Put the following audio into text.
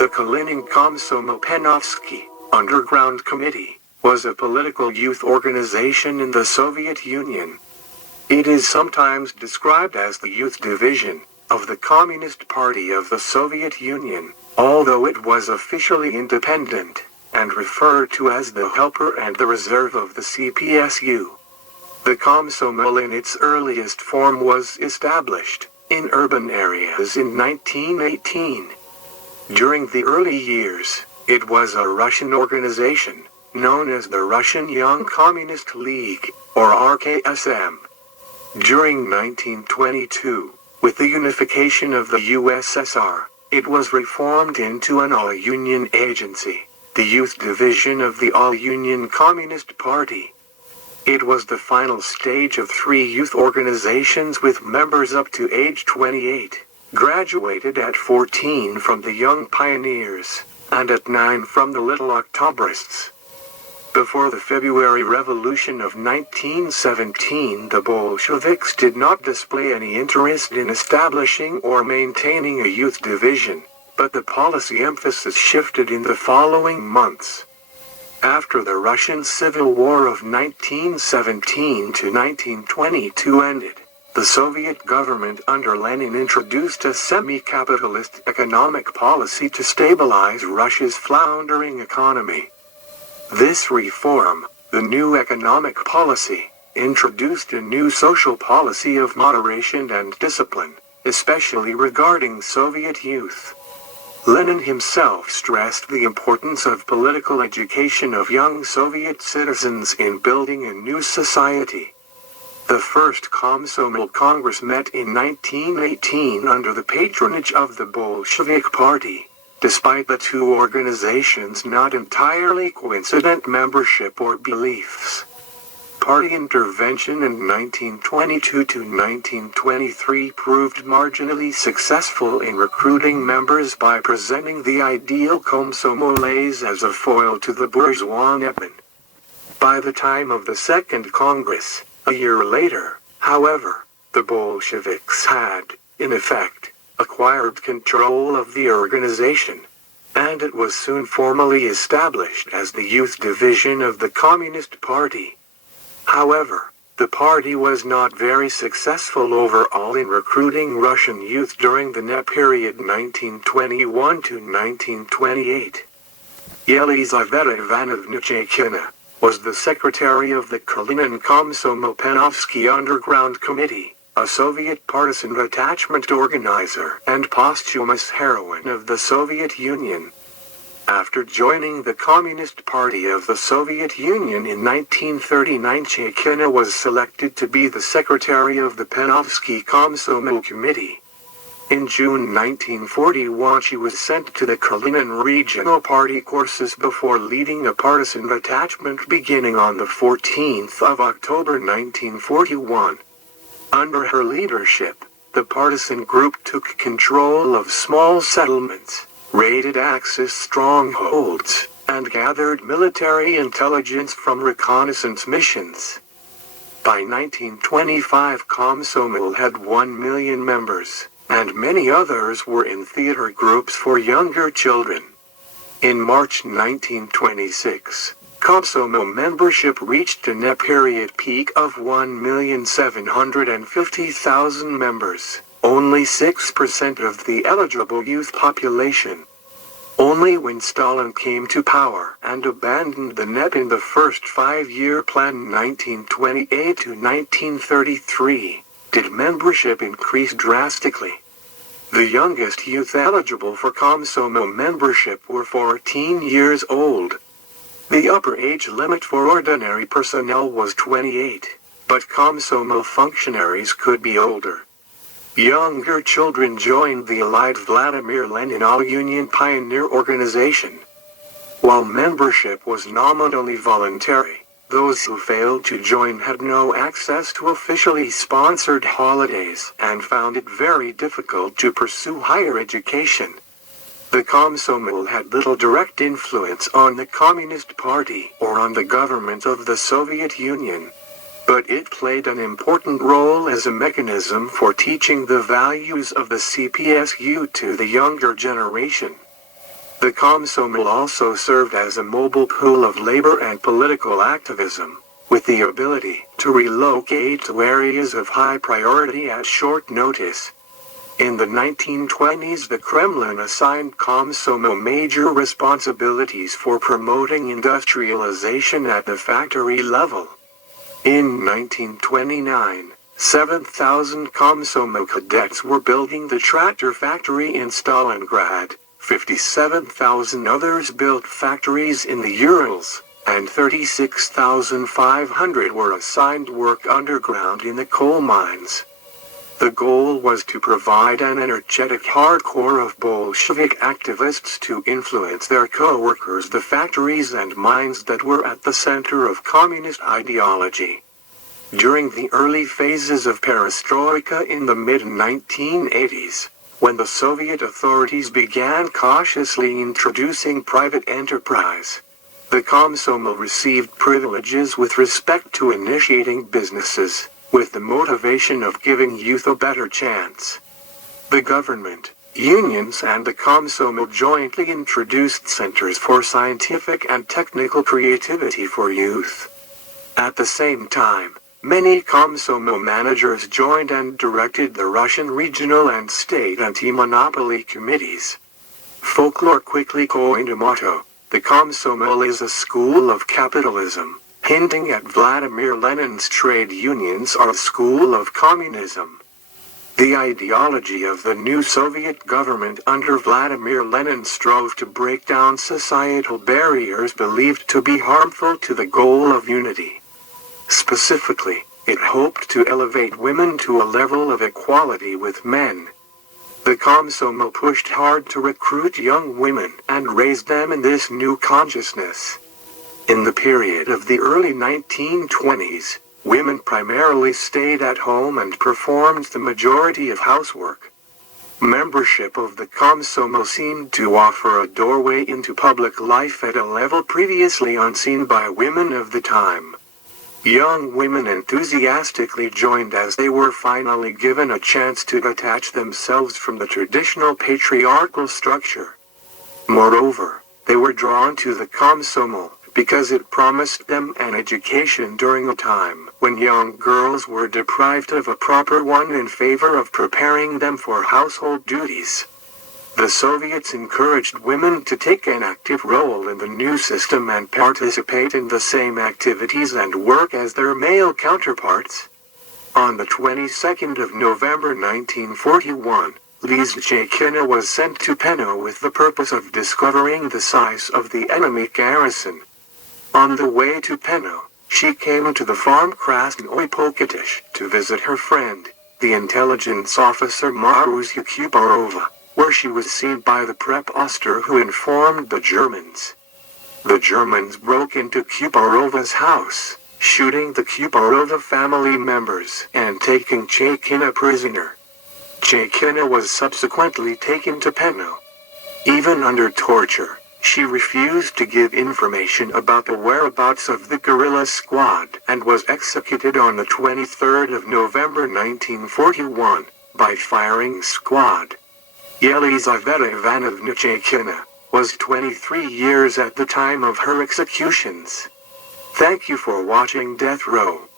The Kalinin Komsomol-Penovsky Underground Committee was a political youth organization in the Soviet Union. It is sometimes described as the youth division of the Communist Party of the Soviet Union, although it was officially independent and referred to as the helper and the reserve of the CPSU. The Comsomol in its earliest form was established in urban areas in 1918. During the early years, it was a Russian organization, known as the Russian Young Communist League, or RKSM. During 1922, with the unification of the USSR, it was reformed into an all-union agency, the youth division of the All-Union Communist Party. It was the final stage of 3 youth organizations with members up to age 28, graduated at 14 from the Young Pioneers, and at 9 from the Little Octobrists. Before the February Revolution of 1917, the Bolsheviks did not display any interest in establishing or maintaining a youth division, but the policy emphasis shifted in the following months. After the Russian Civil War of 1917 to 1922 ended, the Soviet government under Lenin introduced a semi-capitalist economic policy to stabilize Russia's floundering economy. This reform, the new economic policy, introduced a new social policy of moderation and discipline, especially regarding Soviet youth. Lenin himself stressed the importance of political education of young Soviet citizens in building a new society. The first Comsomol Congress met in 1918 under the patronage of the Bolshevik Party, despite the 2 organizations' not entirely coincident membership or beliefs. Party intervention in 1922 to 1923 proved marginally successful in recruiting members by presenting the ideal Komsomoles as a foil to the bourgeois netman. By the time of the Second Congress, a year later, however, the Bolsheviks had, in effect, acquired control of the organization, and it was soon formally established as the youth division of the Communist Party. However, the party was not very successful overall in recruiting Russian youth during the NEP period 1921 to 1928. Yelizaveta Ivanovna Chaikina was the secretary of the Kalinin Komsomol-Penovsky Underground Committee, a Soviet partisan attachment organizer and posthumous heroine of the Soviet Union. After joining the Communist Party of the Soviet Union in 1939, Chaikina was selected to be the secretary of the Penovsky Komsomol Committee. In June 1941, she was sent to the Kalinin Regional Party courses before leading a partisan attachment beginning on the 14th of October 1941. Under her leadership, the partisan group took control of small settlements, raided Axis strongholds, and gathered military intelligence from reconnaissance missions. By 1925, Comsomol had 1 million members, and many others were in theater groups for younger children. In March 1926, Comsomol membership reached a net period peak of 1,750,000 members, only 6% of the eligible youth population. Only when Stalin came to power and abandoned the NEP in the first 5-year plan 1928 to 1933, did membership increase drastically. The youngest youth eligible for Comsomol membership were 14 years old. The upper age limit for ordinary personnel was 28, but Comsomol functionaries could be older. Younger children joined the Allied Vladimir Lenin All-Union Pioneer Organization. While membership was nominally voluntary, those who failed to join had no access to officially sponsored holidays and found it very difficult to pursue higher education. The Comsomol had little direct influence on the Communist Party or on the government of the Soviet Union, but it played an important role as a mechanism for teaching the values of the CPSU to the younger generation. The Comsomol also served as a mobile pool of labor and political activism, with the ability to relocate to areas of high priority at short notice. In the 1920s, the Kremlin assigned Comsomol major responsibilities for promoting industrialization at the factory level. In 1929, 7,000 Comsomol cadets were building the tractor factory in Stalingrad, 57,000 others built factories in the Urals, and 36,500 were assigned work underground in the coal mines. The goal was to provide an energetic hardcore of Bolshevik activists to influence their co-workers, the factories and mines that were at the center of communist ideology. During the early phases of Perestroika in the mid-1980s, when the Soviet authorities began cautiously introducing private enterprise, the Comsomol received privileges with respect to initiating businesses, with the motivation of giving youth a better chance. The government, unions and the Comsomol jointly introduced centers for scientific and technical creativity for youth. At the same time, many Comsomol managers joined and directed the Russian regional and state anti-monopoly committees. Folklore quickly coined a motto: the Comsomol is a school of capitalism, hinting at Vladimir Lenin's trade unions are a school of communism. The ideology of the new Soviet government under Vladimir Lenin strove to break down societal barriers believed to be harmful to the goal of unity. Specifically, it hoped to elevate women to a level of equality with men. The Comsomol pushed hard to recruit young women and raise them in this new consciousness. In the period of the early 1920s, women primarily stayed at home and performed the majority of housework. Membership of the Comsomol seemed to offer a doorway into public life at a level previously unseen by women of the time. Young women enthusiastically joined as they were finally given a chance to detach themselves from the traditional patriarchal structure. Moreover, they were drawn to the Comsomol because it promised them an education during a time when young girls were deprived of a proper one in favor of preparing them for household duties. The Soviets encouraged women to take an active role in the new system and participate in the same activities and work as their male counterparts. On the 22nd of November 1941, Eliza Chaikina was sent to Peno with the purpose of discovering the size of the enemy garrison. On the way to Peno, she came to the farm Krasnoy Pokatish to visit her friend, the intelligence officer Marusia Kubarova, where she was seen by the Preposter who informed the Germans. The Germans broke into Kubarova's house, shooting the Kubarova family members and taking Chaikina prisoner. Chaikina was subsequently taken to Peno. Even under torture, she refused to give information about the whereabouts of the guerrilla squad and was executed on the 23rd of November 1941 by firing squad. Yelizaveta Ivanovna Chaikina was 23 years at the time of her executions. Thank you for watching Death Row.